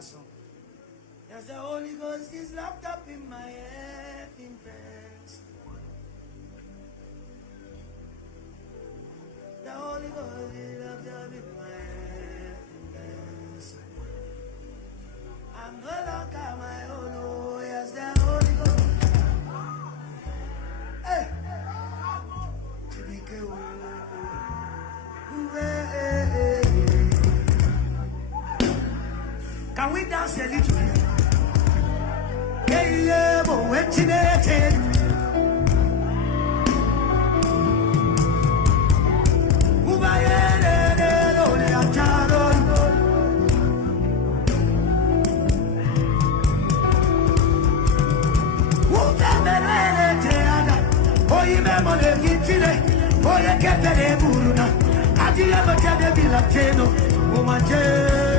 song. Yes, the Holy Ghost is locked up in my head, in friends. The Holy Ghost is locked up in my head, in friends. I'm no longer my own, oh, yes, the Holy Ghost. Hey! Can we dance a little bit? Hey, yeah, but wait till it. Oye, que te de buruna, a ti ya no te de vilacheno, o manche.